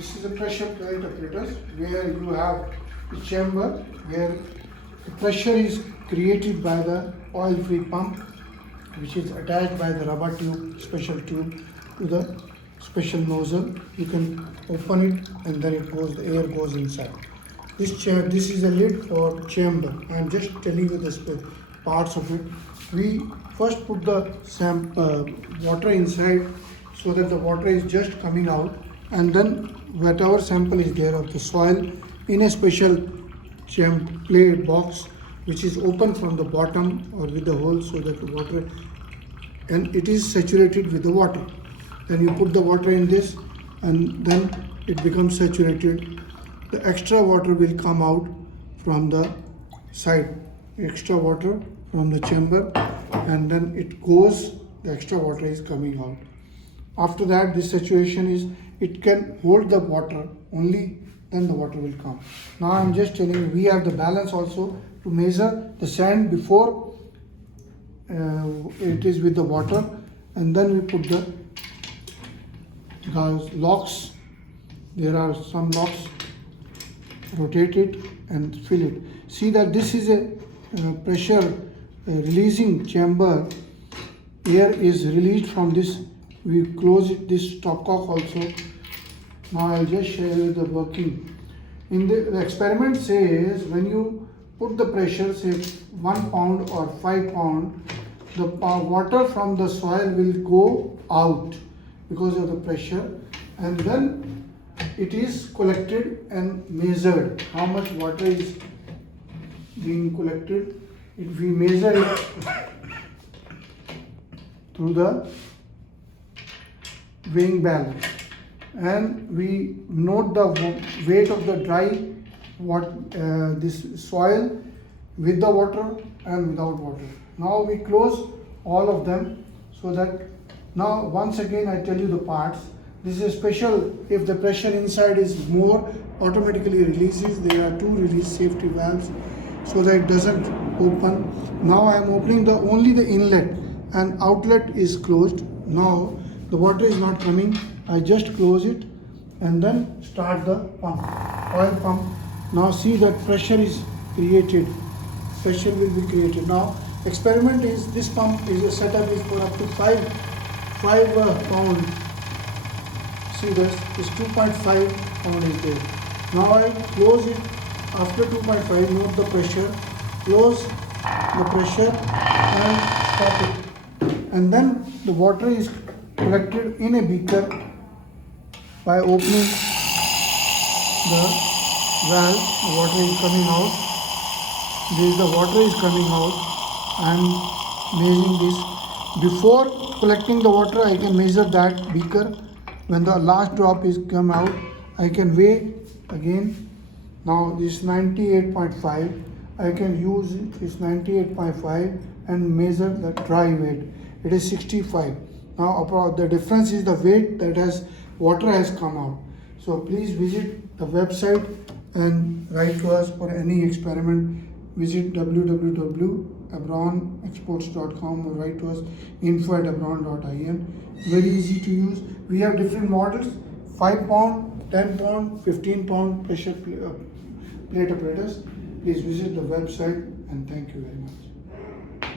This is a pressure plate apparatus where you have a chamber where the pressure is created by the oil-free pump, which is attached by the rubber tube, special tube, to the special nozzle. You can open it and then it goes, the air goes inside. This is a lid for chamber. I am just telling you the parts of it. We first put the water inside so that the water is just coming out, and then whatever sample is there of the soil in a special plate box which is open from the bottom or with the hole so that the water, and it is saturated with the water. Then you put the water in this and then it becomes saturated. The extra water will come out from the side, extra water from the chamber, and then it goes, the extra water is coming out. After that, this saturation is, it can hold the water only, then the water will come. Now I am just telling you, we have the balance also to measure the sand before it is with the water, and then we put the locks. There are some locks, rotate it and fill it. See that this is a pressure releasing chamber. Air is released from this. We close it, this stopcock also. Now I'll just show you the working. In the experiment says when you put the pressure, say 1 pound or 5 pound, the water from the soil will go out because of the pressure, and then it is collected and measured. How much water is being collected? If we measure it through the weighing balance, and we note the weight of the dry this soil with the water and without water. Now we close all of them so that, now once again I tell you the parts. This is special. If the pressure inside is more, automatically releases. There are 2 release safety valves so that it doesn't open. Now I am opening only the inlet, and outlet is closed. Now the water is not coming. I just close it and then start the pump, oil pump. Now see that pressure is created. Pressure will be created. Now experiment is, this pump is a setup is for up to 5 pound. See this 2.5 pound is there. Now I close it after 2.5. Note the pressure. Close the pressure and stop it. And then the water is collected in a beaker by opening the valve. The water is coming out. The water is coming out. I am measuring this. Before collecting the water, I can measure that beaker. When the last drop is come out, I can weigh again. Now this 98.5, I can use it, it's 98.5, and measure the dry weight. It is 65. Now the difference is the weight that water has come out. So please visit the website and write to us for any experiment. Visit www.abronexports.com or write to us info@abron.in. Very easy to use. We have different models: 5 pound, 10 pound, 15 pound pressure plate apparatus. Please visit the website, and thank you very much.